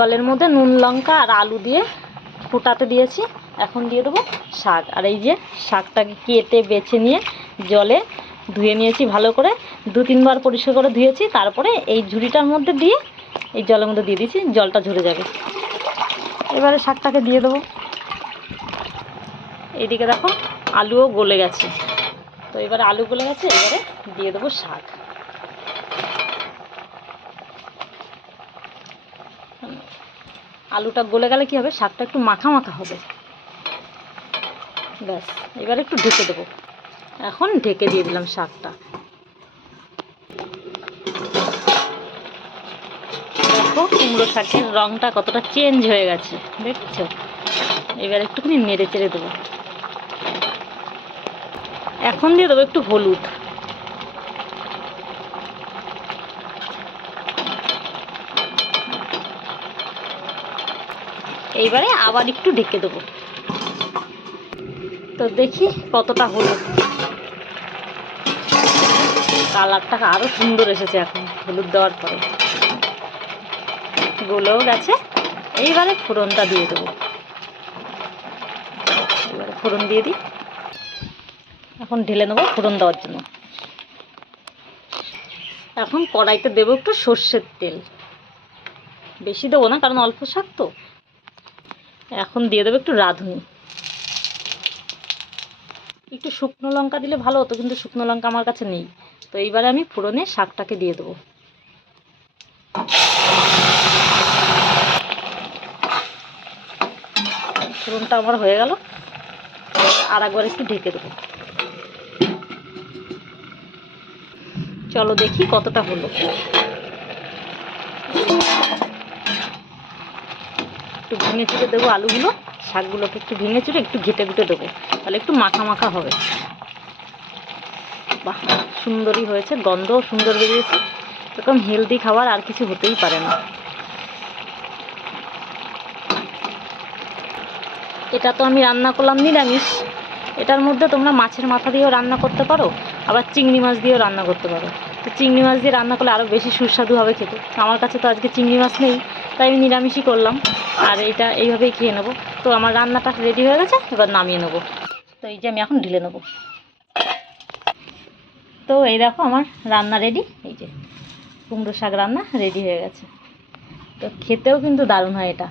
জলের মধ্যে নুন লঙ্কা আর আলু দিয়ে ফোটাতে দিয়েছি। এখন দিয়ে দেবো শাক। আর এই যে শাকটাকে কেটে বেছে নিয়ে জলে ধুয়ে নিয়েছি ভালো করে, 2-3 বার পরিষ্কার করে ধুয়েছি। তারপরে এই ঝুড়িটার মধ্যে দিয়ে এই জলের মধ্যে দিয়ে দিয়েছি, জলটা ঝরে যাবে। এবারে শাকটাকে দিয়ে দেবো। এইদিকে দেখো আলুও গলে গেছে। তো এবারে আলু গলে গেছে, এবারে দিয়ে দেবো শাক। আলুটা গলে গেলে কি হবে, শাকটা একটু মাখা মাখা হবে। ব্যাস, এবারে একটু ঢেকে দেবো। এখন ঢেকে দিয়ে দিলাম শাকটা। দেখো কুমড়ো শাকের রঙটা কতটা চেঞ্জ হয়ে গেছে, দেখছো? এবার একটুখানি নেড়ে চেড়ে দেবো। এখন দিয়ে দেবো একটু হলুদ। এইবারে আবার একটু ঢেকে দেবো। তো দেখি কতটা হলুদ, কালারটা আরও সুন্দর এসেছে এখন হলুদ দেওয়ার পরে, গলেও গেছে। এইবারে ফোড়নটা দিয়ে দেবো। এবারে ফোড়ন দিয়ে দিই। এখন ঢেলে নেবো ফোড়ন দেওয়ার জন্য। এখন কড়াইতে দেবো একটু সর্ষের তেল, বেশি দেবো না কারণ অল্প শাক তো। এখন দিয়ে দেবো একটু রাঁধুনি। একটু শুকনো লঙ্কা দিলে ভালো হতো, কিন্তু শুকনো লঙ্কা আমার কাছে নেই। তো এইবারে আমি ফোড়নে শাকটাকে দিয়ে দেবো। ফোড়নটা আমার হয়ে গেল, আর একবার একটু ঢেকে দেবো। চলো দেখি কতটা হলো। একটু ভেঙে চুড়ে দেবো আলুগুলো, শাকগুলোকে একটু ভেঙে চুড়ে একটু ঘেটে ঘুটে দেবো, তাহলে একটু মাখা মাখা হবে। বাহ, সুন্দরই হয়েছে, গন্ধও সুন্দর বেরিয়েছে। এরকম হেলদি খাবার আর কিছু হতেই পারে না। এটা তো আমি রান্না করলাম নিরামিষ। এটার মধ্যে তোমরা মাছের মাথা দিয়েও রান্না করতে পারো, আবার চিংড়ি মাছ দিয়েও রান্না করতে পারো। তো চিংড়ি মাছ দিয়ে রান্না করলে আরও বেশি সুস্বাদু হবে খেতে। আমার কাছে তো আজকে চিংড়ি মাছ নেই, তাই আমি নিরামিষই করলাম। আর এইটা এইভাবেই খেয়ে নেবো। তো আমার রান্নাটা রেডি হয়ে গেছে, এবার নামিয়ে নেবো। তো এই যে আমি এখন ঢেলে নেবো। তো এই দেখো আমার রান্না রেডি। এই যে কুমড়ো শাক রান্না রেডি হয়ে গেছে। তো খেতেও কিন্তু দারুণ হয় এটা।